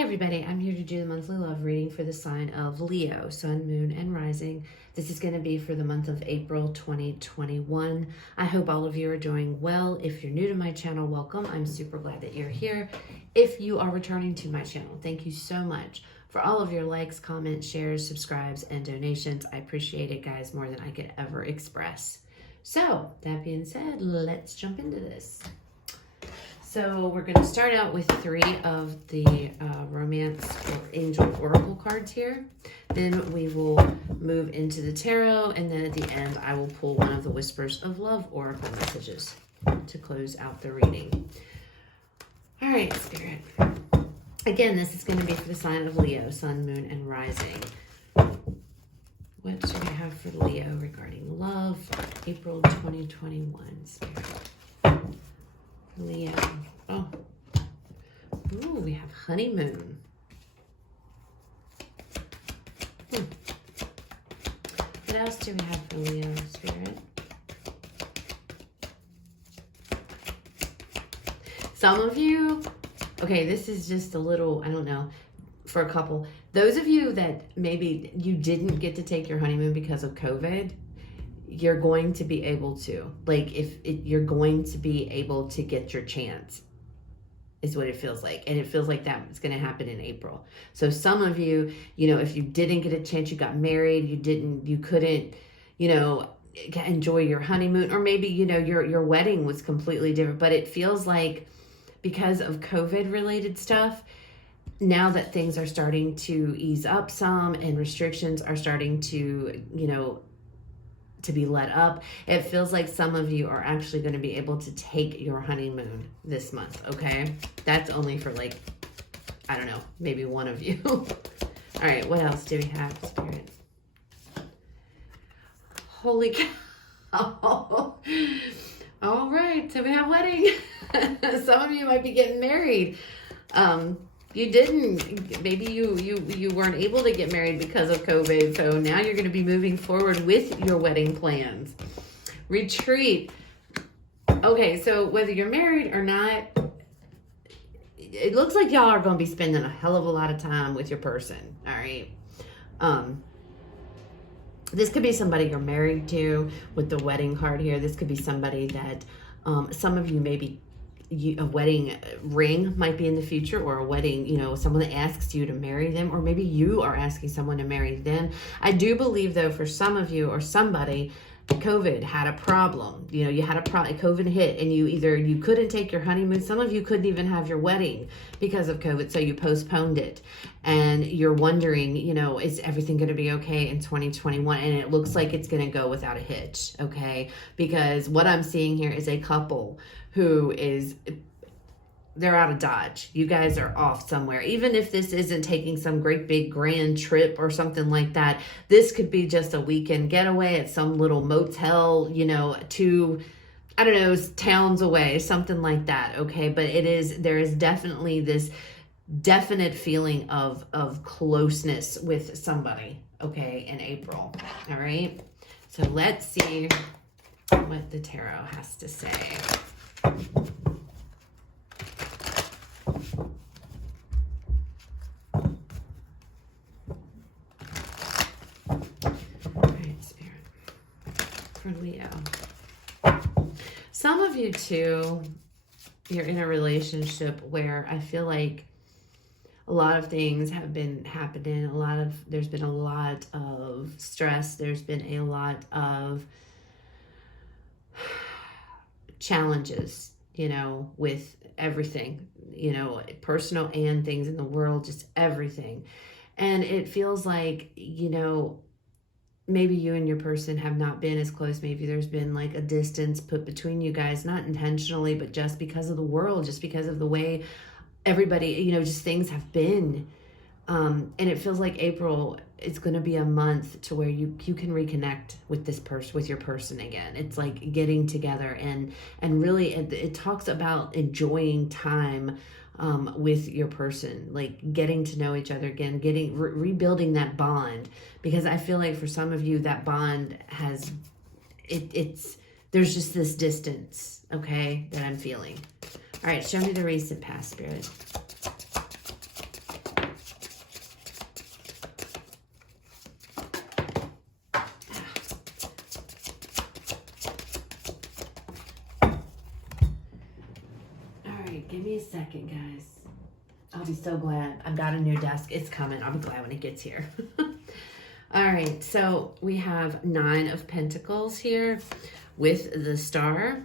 Hi everybody, I'm here to do the monthly love reading for the sign of Leo, Sun, Moon, and Rising. This is going to be for the month of April 2021. I hope all of you are doing well. If you're new to my channel, welcome. I'm super glad that you're here. If you are returning to my channel, thank you so much for all of your likes, comments, shares, subscribes, and donations. I appreciate it, guys, more than I could ever express. So, that being said, let's jump into this. So we're going to start out with 3 of the Romance or Angel Oracle cards here. Then we will move into the Tarot, and then at the end I will pull one of the Whispers of Love Oracle messages to close out the reading. All right, Spirit. Again, this is going to be for the sign of Leo, Sun, Moon, and Rising. What should I have for Leo regarding love for April 2021, Spirit? Leo. Oh. Ooh, we have honeymoon. What else do we have for Leo, Spirit? Some of you, okay, this is just a little, I don't know, for a couple. Those of you that maybe you didn't get to take your honeymoon because of COVID, you're going to be able to. Like, you're going to be able to get your chance, is what it feels like. And it feels like that's going to happen in April. So some of you, if you didn't get a chance, you got married, you couldn't, enjoy your honeymoon, or maybe, your wedding was completely different. But it feels like because of COVID related stuff, now that things are starting to ease up some and restrictions are starting to, to be let up, it feels like some of you are actually going to be able to take your honeymoon this month, okay? That's only for, like, I don't know, maybe one of you. All right, what else do we have, Spirit? Holy cow. All right, so we have wedding. Some of you might be getting married. You didn't, maybe you weren't able to get married because of COVID, so now you're going to be moving forward with your wedding plans. Retreat. Okay, so whether you're married or not, it looks like y'all are going to be spending a hell of a lot of time with your person, all right? This could be somebody you're married to with the wedding card here. This could be somebody that some of you maybe a wedding ring might be in the future, or a wedding, someone that asks you to marry them, or maybe you are asking someone to marry them. I do believe, though, for some of you or somebody, COVID had a problem. You had a problem. COVID hit, and you couldn't take your honeymoon. Some of you couldn't even have your wedding because of COVID, so you postponed it. And you're wondering, is everything going to be okay in 2021? And it looks like it's going to go without a hitch, okay? Because what I'm seeing here is a couple who they're out of Dodge. You guys are off somewhere. Even if this isn't taking some great big grand trip or something like that, this could be just a weekend getaway at some little motel, 2, I don't know, towns away, something like that, okay? But there is definitely this definite feeling of closeness with somebody, okay, in April, all right? So let's see what the tarot has to say. For Leo. Some of you too, you're in a relationship where I feel like a lot of things have been happening. There's been a lot of stress. There's been a lot of challenges, with everything, personal and things in the world, just everything. And it feels like, maybe you and your person have not been as close. Maybe there's been like a distance put between you guys, not intentionally, but just because of the world, just because of the way everybody, just things have been. And it feels like April is going to be a month to where you can reconnect with this person, with your person again. It's like getting together and really it talks about enjoying time with your person, like getting to know each other again, rebuilding that bond, because I feel like for some of you that bond has there's just this distance, okay, that I'm feeling. All right, show me the recent past, Spirit. me a second, guys. I'll be so glad. I've got a new desk. It's coming. I'll be glad when it gets here. All right, so we have 9 of Pentacles here with the Star.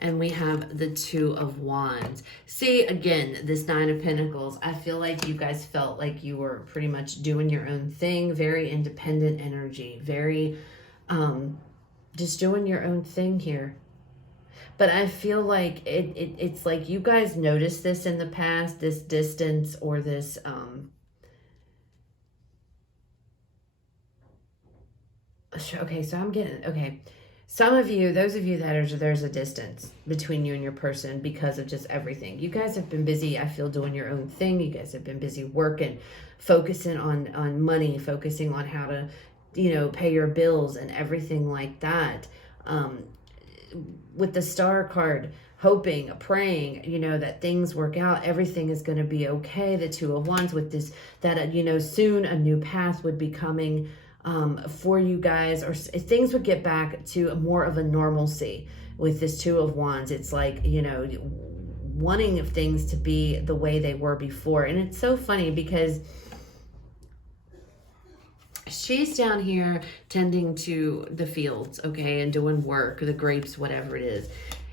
And we have the 2 of Wands. See, again, this 9 of Pentacles, I feel like you guys felt like you were pretty much doing your own thing. Very independent energy. Very, just doing your own thing here. But I feel like it's like you guys noticed this in the past, this distance or this, okay, so I'm getting, okay. Some of you, those of you that are, there's a distance between you and your person because of just everything. You guys have been busy, I feel, doing your own thing. You guys have been busy working, focusing on money, focusing on how to, you know, pay your bills and everything like that. With the Star card, hoping, praying, you know, that things work out. Everything is going to be okay. The 2 of Wands with this, that, you know, soon a new path would be coming for you guys, or things would get back to more of a normalcy with this 2 of Wands. It's like, you know, wanting of things to be the way they were before. And it's so funny because she's down here tending to the fields, okay, and doing work, the grapes, whatever it is.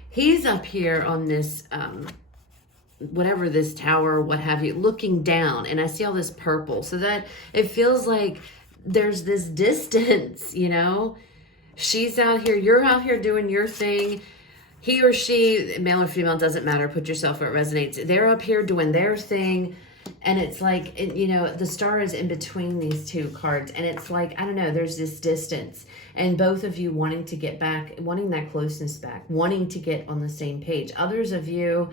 He's up here on this, whatever, this tower, what have you, looking down, and I see all this purple, so that it feels like there's this distance, you know? She's out here, you're out here doing your thing. He or she, male or female, doesn't matter. Put yourself where it resonates. They're up here doing their thing. And it's like, you know, the Star is in between these 2 cards. And it's like, I don't know, there's this distance. And both of you wanting to get back, wanting that closeness back, wanting to get on the same page. Others of you,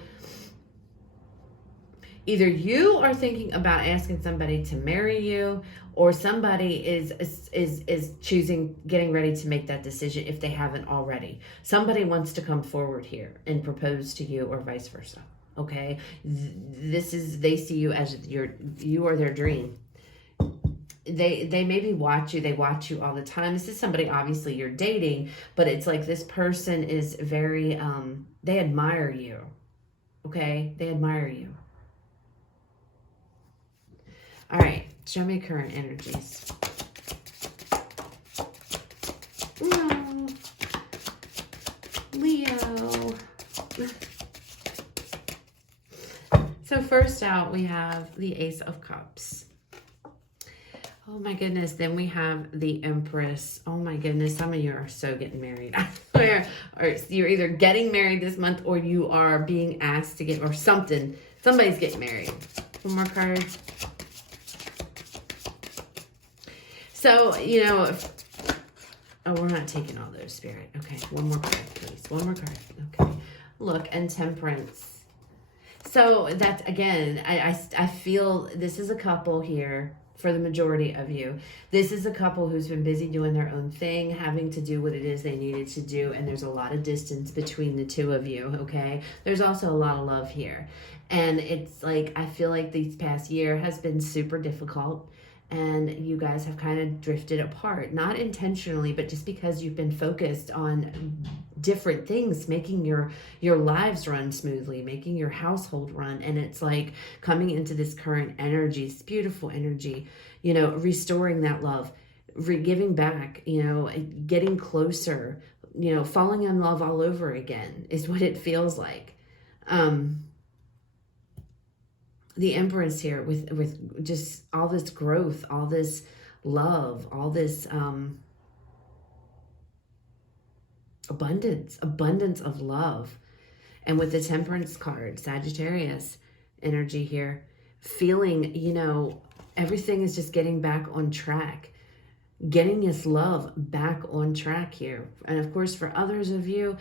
either you are thinking about asking somebody to marry you, or somebody is choosing, getting ready to make that decision if they haven't already. Somebody wants to come forward here and propose to you, or vice versa. Okay, this is, they see you as you are their dream. They maybe watch you. They watch you all the time. This is somebody obviously you're dating, but it's like this person is very, they admire you. Okay, they admire you. All right, show me current energies. No. Leo. So first out, we have the Ace of Cups. Oh my goodness. Then we have the Empress. Oh my goodness. Some of you are so getting married. Or you're either getting married this month, or you are being asked to get, or something. Somebody's getting married. One more card. So, you know, oh, we're not taking all those, Spirit. Okay, one more card, please. One more card. Okay. Look, and Temperance. So that's, again, I feel this is a couple here, for the majority of you. This is a couple who's been busy doing their own thing, having to do what it is they needed to do, and there's a lot of distance between the 2 of you, okay? There's also a lot of love here. And it's like, I feel like this past year has been super difficult, and you guys have kind of drifted apart, not intentionally, but just because you've been focused on different things, making your lives run smoothly, making your household run. And it's like coming into this current energy, this beautiful energy, you know, restoring that love, giving back, you know, getting closer, you know, falling in love all over again is what it feels like. The Empress here with just all this growth, all this love, all this abundance of love. And with the Temperance card, Sagittarius energy here, feeling, you know, everything is just getting back on track, getting this love back on track here. And of course, for others of you,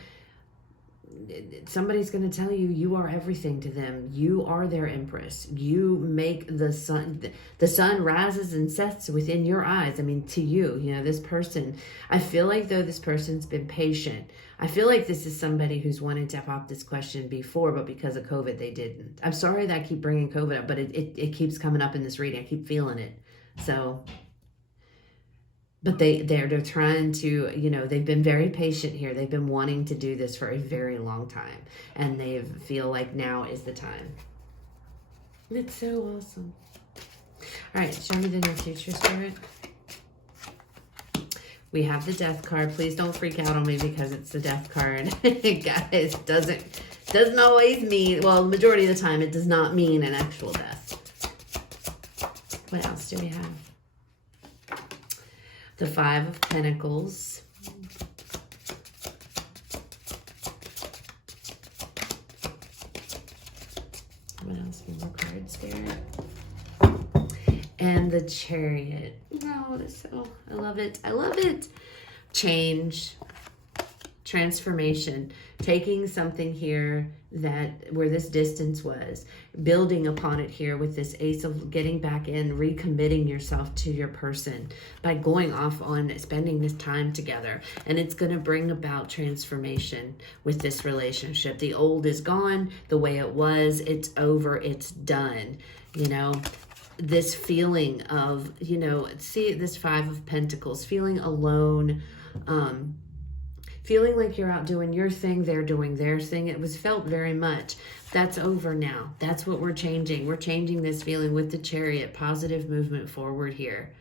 somebody's going to tell you you are everything to them. You are their Empress. You make the sun rises and sets within your eyes. I mean, to you, you know, this person, I feel like though this person's been patient. I feel like this is somebody who's wanted to pop this question before, but because of COVID, they didn't. I'm sorry that I keep bringing COVID up, but it keeps coming up in this reading. I keep feeling it. So but they're trying to, you know, they've been very patient here. They've been wanting to do this for a very long time, and they feel like now is the time. It's so awesome. All right, show me the near future, Spirit. We have the Death card. Please don't freak out on me because it's the Death card. Guys, doesn't always mean, well, the majority of the time it does not mean an actual death. What else do we have? The Five of Pentacles. What else? One more card, Spirit. And the Chariot. Oh, I love it. I love it. Change, transformation, taking something here where this distance was, building upon it here with this Ace of getting back in, recommitting yourself to your person by going off on spending this time together. And it's going to bring about transformation with this relationship. The old is gone, the way it was, it's over, it's done. You know, this feeling of, you know, see this Five of Pentacles, feeling alone, feeling like you're out doing your thing, they're doing their thing. It was felt very much. That's over now. That's what we're changing. We're changing this feeling with the Chariot. Positive movement forward here.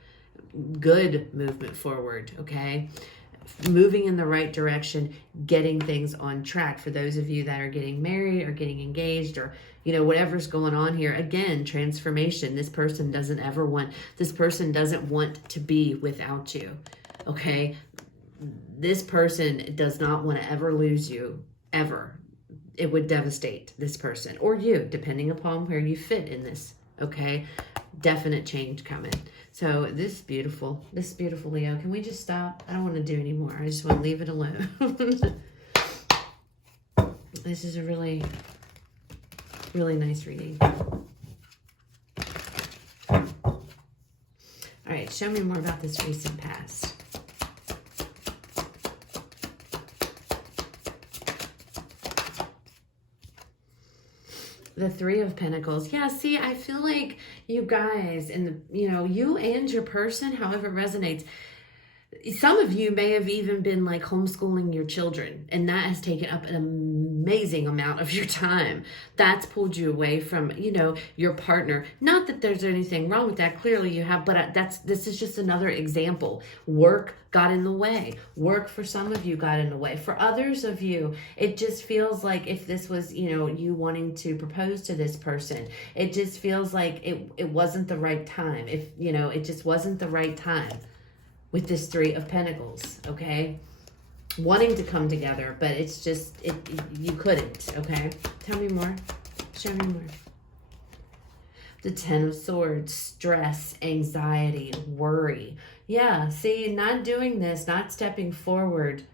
Good movement forward, okay? Moving in the right direction, getting things on track. For those of you that are getting married or getting engaged or, you know, whatever's going on here. Again, transformation. This person doesn't want to be without you, okay? This person does not want to ever lose you, ever. It would devastate this person or you, depending upon where you fit in this, okay? Definite change coming. So this beautiful Leo. Can we just stop? I don't want to do anymore. I just want to leave it alone. This is a really, really nice reading. All right, show me more about this recent past. The Three of Pentacles. Yeah, see, I feel like you guys and, you know, you and your person, however it resonates, some of you may have even been like homeschooling your children, and that has taken up an amazing amount of your time. That's pulled you away from, you know, your partner. Not that there's anything wrong with that. Clearly you have, but this is just another example. Work got in the way. Work for some of you got in the way. For others of you, it just feels like if this was, you know, you wanting to propose to this person, it just feels like it wasn't the right time. If, you know, it just wasn't the right time. With this Three of Pentacles, okay? Wanting to come together, but it's just, you couldn't, okay? Tell me more. Show me more. The Ten of Swords, stress, anxiety, worry. Yeah, see, not doing this, not stepping forward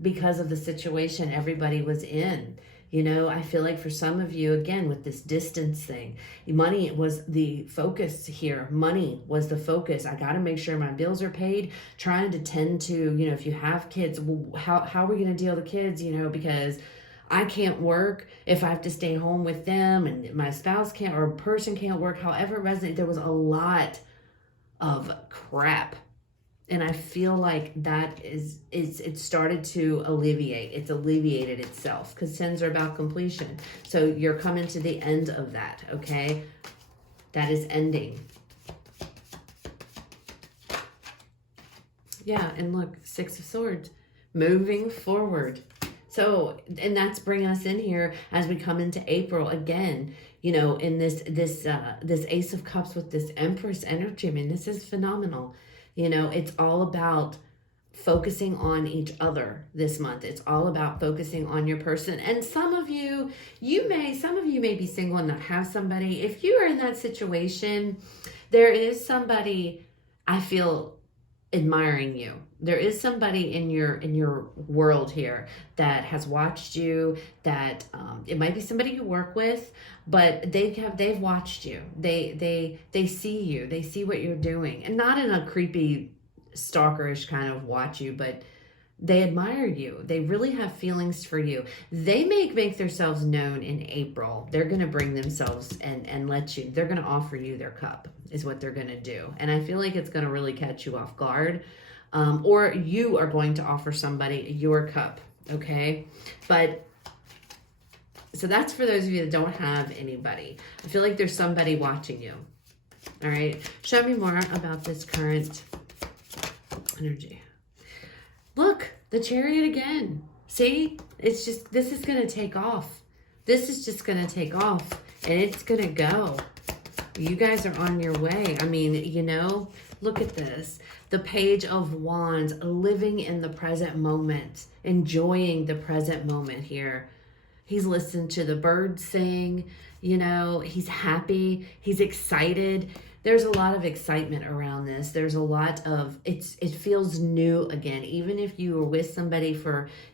because of the situation everybody was in. You know, I feel like for some of you, again, with this distance thing, money was the focus here. Money was the focus. I got to make sure my bills are paid, trying to tend to, you know, if you have kids, how are we going to deal with the kids, you know, because I can't work if I have to stay home with them and my spouse can't, or a person can't work, however it resonates. There was a lot of crap. And I feel like that it started to alleviate. It's alleviated itself because tens are about completion. So you're coming to the end of that, okay? That is ending. Yeah, and look, Six of Swords, moving forward. So, and that's bringing us in here as we come into April again, you know, in this Ace of Cups with this Empress energy. I mean, this is phenomenal. You know, it's all about focusing on each other this month. It's all about focusing on your person. And some of you may be single and not have somebody. If you are in that situation, there is somebody, I feel, admiring you. There is somebody in your world here that has watched you, that it might be somebody you work with, but they've watched you. They see you. They see what you're doing, and not in a creepy stalkerish kind of watch you, but they admire you. They really have feelings for you. They make themselves known in April. They're going to bring themselves and let you, they're going to offer you their cup is what they're going to do. And I feel like it's going to really catch you off guard. or you are going to offer somebody your cup, okay? But so that's for those of you that don't have anybody. I feel like there's somebody watching you. All right. Show me more about this current energy. Look, the Chariot again. See? It's just, this is going to take off. This is just going to take off. And it's going to go. You guys are on your way. I mean, you know, look at this. The Page of Wands, living in the present moment. Enjoying the present moment here. He's listened to the birds sing, you know, he's happy, he's excited. There's a lot of excitement around this. There's a lot of, it feels new again. Even if you were with somebody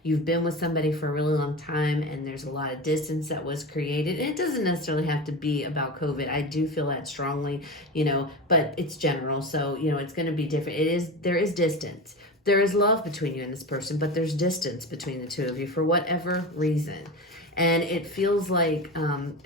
you've been with somebody for a really long time and there's a lot of distance that was created. It doesn't necessarily have to be about COVID. I do feel that strongly, you know, but it's general. So, you know, it's going to be different. There is distance. There is love between you and this person, but there's distance between the two of you for whatever reason. And it feels like,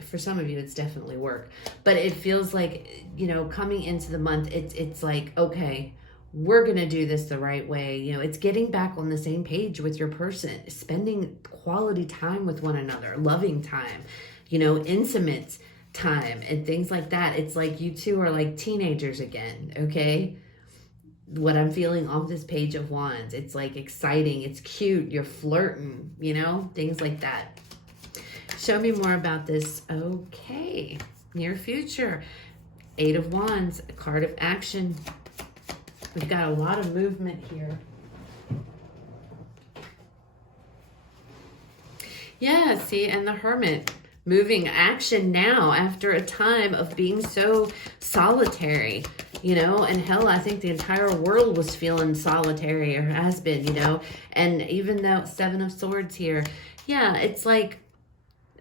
for some of you, it's definitely work. But it feels like, you know, coming into the month, it's like, okay, we're going to do this the right way. You know, it's getting back on the same page with your person, spending quality time with one another, loving time, you know, intimate time and things like that. It's like you two are like teenagers again, okay? What I'm feeling off this Page of Wands, it's like exciting, it's cute, you're flirting, you know, things like that. Show me more about this. Okay, near future. 8 of Wands, a card of action. We've got a lot of movement here. Yeah, see, and the Hermit. Moving action now after a time of being so solitary, you know, and hell, I think the entire world was feeling solitary or has been, you know, and even though 7 of Swords here, yeah, it's like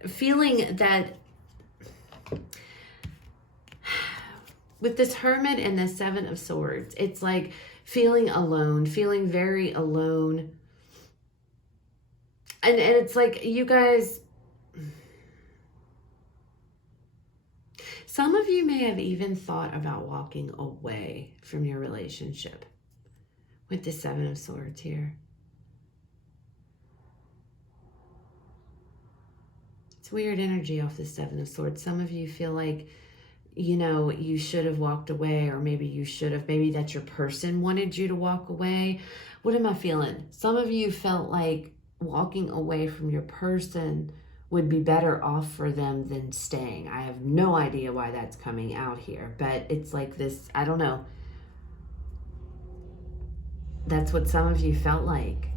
feeling that with this Hermit and the 7 of Swords, it's like feeling alone, feeling very alone. And it's like you guys, some of you may have even thought about walking away from your relationship with the 7 of Swords here. It's weird energy off the 7 of Swords. Some of you feel like, you know, you should have walked away, or maybe you should have, maybe that your person wanted you to walk away. What am I feeling? Some of you felt like walking away from your person would be better off for them than staying. I have no idea why that's coming out here, but it's like this, I don't know. That's what some of you felt like.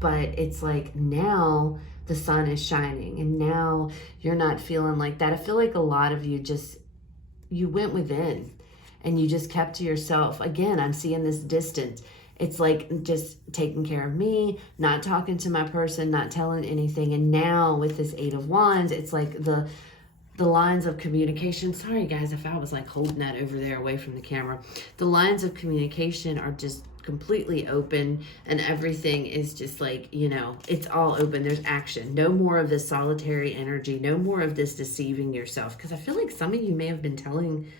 But it's like now the sun is shining and now you're not feeling like that. I feel like a lot of you you went within and you just kept to yourself. Again, I'm seeing this distance. It's like just taking care of me, not talking to my person, not telling anything. And now with this 8 of Wands, it's like the lines of communication. Sorry guys, if I was like holding that over there away from the camera. The lines of communication are just completely open and everything is just like, you know, it's all open. There's action. No more of this solitary energy. No more of this deceiving yourself. Because I feel like some of you may have been trying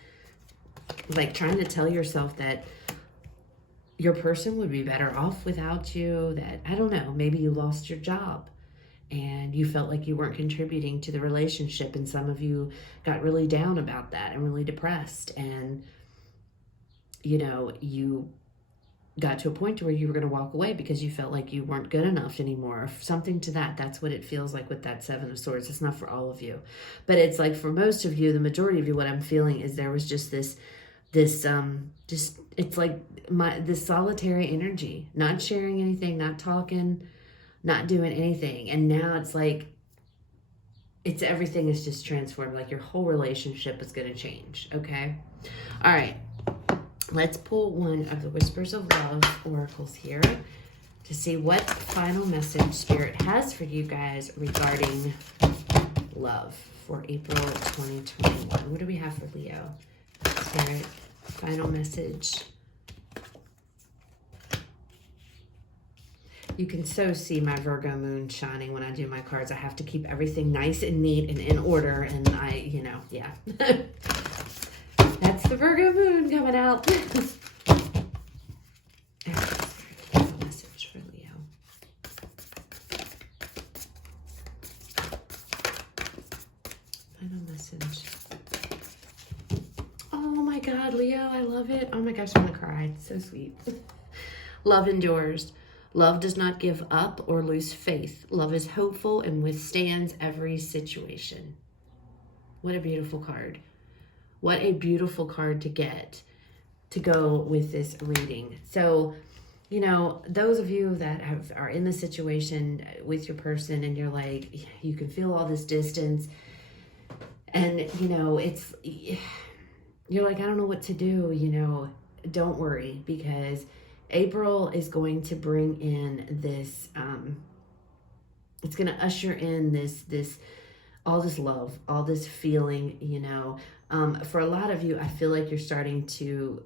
to tell yourself that your person would be better off without you, that, I don't know, maybe you lost your job and you felt like you weren't contributing to the relationship, and some of you got really down about that and really depressed, and, you know, you got to a point where you were going to walk away because you felt like you weren't good enough anymore, or something to that. That's what it feels like with that 7 of Swords. It's not for all of you, but it's like for most of you, the majority of you, what I'm feeling is there was just this it's like this solitary energy, not sharing anything, not talking, not doing anything. And now it's like, everything is just transformed. Like your whole relationship is going to change. Okay. All right. Let's pull one of the Whispers of Love oracles here to see what final message Spirit has for you guys regarding love for April 2021. What do we have for Leo? Spirit, final message. You can so see my Virgo moon shining when I do my cards. I have to keep everything nice and neat and in order. And yeah. That's the Virgo moon coming out. Okay. my God, Leo, I love it. Oh my gosh, I'm gonna cry. It's so sweet. Love endures. Love does not give up or lose faith. Love is hopeful and withstands every situation. What a beautiful card. What a beautiful card to get to go with this reading. So, you know, those of you that are in the situation with your person and you're like, you can feel all this distance and, you know, you're like, I don't know what to do, you know, don't worry, because April is going to bring in this, it's going to usher in this all this love, all this feeling, you know. For a lot of you, I feel like you're starting to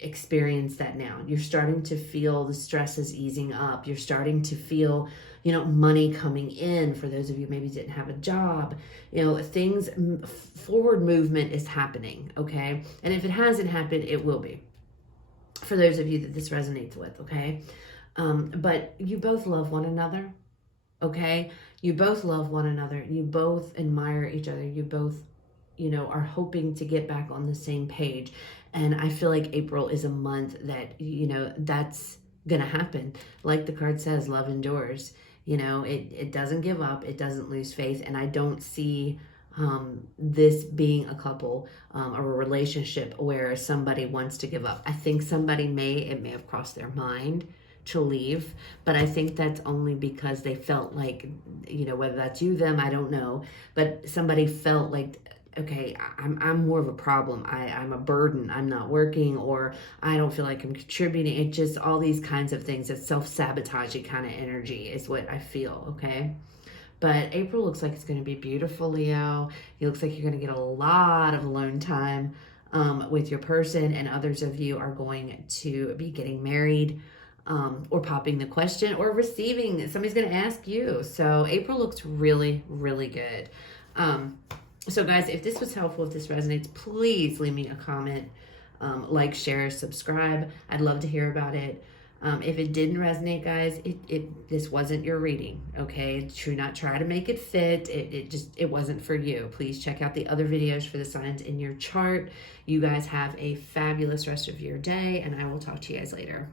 experience that now. You're starting to feel the stress is easing up. You're starting to feel, you know, money coming in. For those of you maybe didn't have a job, you know, things, forward movement is happening, okay? And if it hasn't happened, it will be. For those of you that this resonates with, okay? But you both love one another, okay? You both love one another. You both admire each other. You both, you know, are hoping to get back on the same page. And I feel like April is a month that, you know, that's going to happen. Like the card says, love endures. You know, it doesn't give up. It doesn't lose faith. And I don't see this being a couple or a relationship where somebody wants to give up. I think it may have crossed their mind to leave, but I think that's only because they felt like, you know, whether that's you, them, I don't know, but somebody felt like, okay, I'm more of a problem. I'm a burden. I'm not working, or I don't feel like I'm contributing. It just, all these kinds of things, that self-sabotaging kind of energy is what I feel, okay? But April looks like it's going to be beautiful, Leo. It looks like you're going to get a lot of alone time with your person, and others of you are going to be getting married, or popping the question, or receiving, somebody's going to ask you. So April looks really, really good. So guys, if this was helpful, if this resonates, please leave me a comment, like, share, subscribe. I'd love to hear about it. If it didn't resonate, guys, this wasn't your reading, okay? Do not try to make it fit. It wasn't for you. Please check out the other videos for the signs in your chart. You guys have a fabulous rest of your day, and I will talk to you guys later.